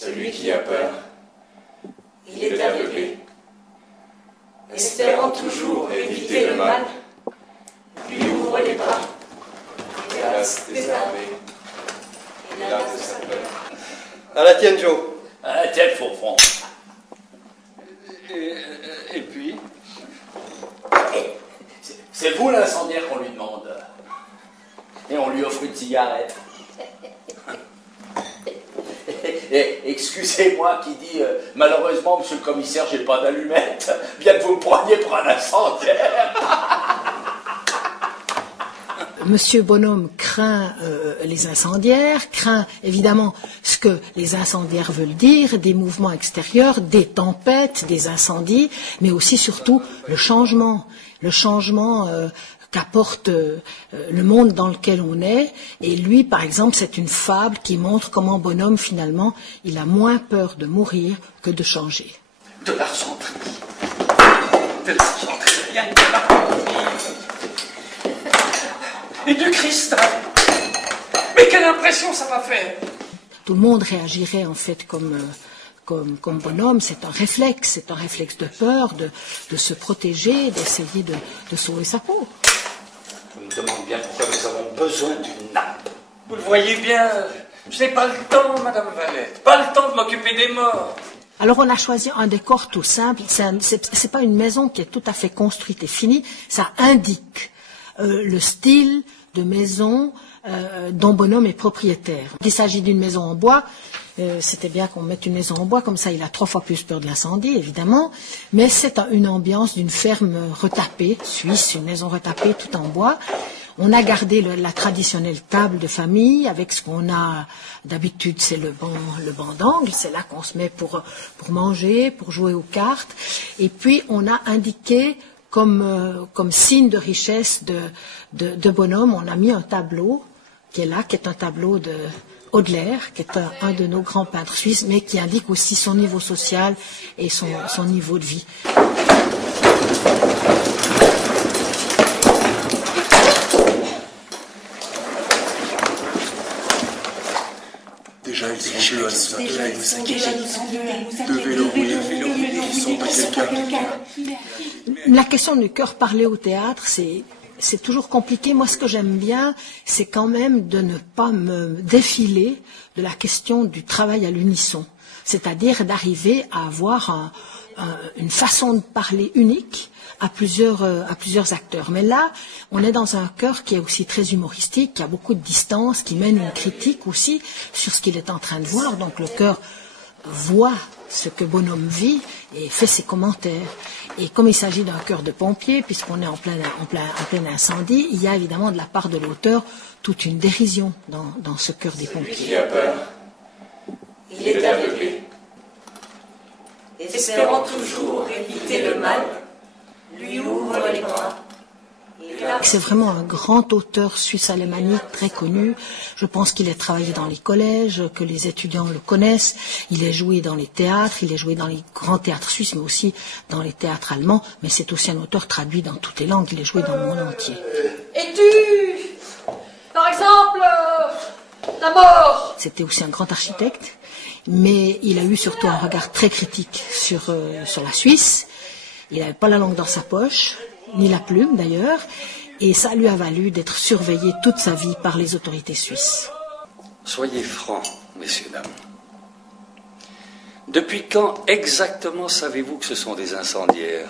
Celui qui a peur, il est aveuglé. Espérant toujours éviter le mal, lui ouvre les bras, hélas désarmé, et là de sa peur. À la tienne, Joe. À la tienne, Fourfond. Et puis C'est vous l'incendiaire qu'on lui demande. Et on lui offre une cigarette. Et excusez-moi qui dit malheureusement, monsieur le commissaire, j'ai pas d'allumette, bien que vous me preniez pour un incendiaire. Monsieur Bonhomme craint les incendiaires, craint évidemment ce que les incendiaires veulent dire, des mouvements extérieurs, des tempêtes, des incendies, mais aussi surtout le changement qu'apporte le monde dans lequel on est. Et lui, par exemple, c'est une fable qui montre comment Bonhomme, finalement, il a moins peur de mourir que de changer. de l'argenterie. De l'argenterie, il y a une l'argenterie. Et du cristal. Mais quelle impression ça m'a fait! Tout le monde réagirait en fait comme Bonhomme. C'est un réflexe de peur, de se protéger, d'essayer de sauver sa peau. Je me demande bien pourquoi nous avons besoin d'une nappe. Vous le voyez bien, je n'ai pas le temps, Madame Valette, pas le temps de m'occuper des morts. Alors on a choisi un décor tout simple. C'est pas une maison qui est tout à fait construite et finie. Ça indique le style de maison dont Bonhomme est propriétaire. Il s'agit d'une maison en bois. C'était bien qu'on mette une maison en bois, comme ça il a 3 fois plus peur de l'incendie, évidemment. Mais c'est une ambiance d'une ferme retapée, suisse, une maison retapée tout en bois. On a gardé la traditionnelle table de famille avec ce qu'on a d'habitude, c'est le banc d'angle. C'est là qu'on se met pour manger, pour jouer aux cartes. Et puis on a indiqué comme signe de richesse de Bonhomme, on a mis un tableau qui est là, qui est un tableau de Hodler, qui est un de nos grands peintres suisses, mais qui indique aussi son niveau social et son niveau de vie. Déjà, ils sont deux à nous accuser. Deux vélorouillés qui sont à quelqu'un. La question du cœur parlé au théâtre, c'est toujours compliqué. Moi, ce que j'aime bien, c'est quand même de ne pas me défiler de la question du travail à l'unisson. C'est-à-dire d'arriver à avoir une façon de parler unique à plusieurs acteurs. Mais là, on est dans un chœur qui est aussi très humoristique, qui a beaucoup de distance, qui mène une critique aussi sur ce qu'il est en train de voir. Donc le chœur voit ce que Bonhomme vit et fait ses commentaires. Et comme il s'agit d'un chœur de pompiers, puisqu'on est en plein incendie, il y a évidemment de la part de l'auteur toute une dérision dans ce chœur des pompiers. Celui qui a peur, il est aveuglé. Espérant toujours éviter le mal, lui ouvre les bras. C'est vraiment un grand auteur suisse alémanique très connu. Je pense qu'il a travaillé dans les collèges, que les étudiants le connaissent. Il est joué dans les théâtres, il est joué dans les grands théâtres suisses, mais aussi dans les théâtres allemands. Mais c'est aussi un auteur traduit dans toutes les langues. Il est joué dans le monde entier. Et tu, par exemple, la mort. C'était aussi un grand architecte, mais il a eu surtout un regard très critique sur la Suisse. Il n'avait pas la langue dans sa poche, ni la plume d'ailleurs, et ça lui a valu d'être surveillé toute sa vie par les autorités suisses. Soyez francs, messieurs, dames. Depuis quand exactement savez-vous que ce sont des incendiaires?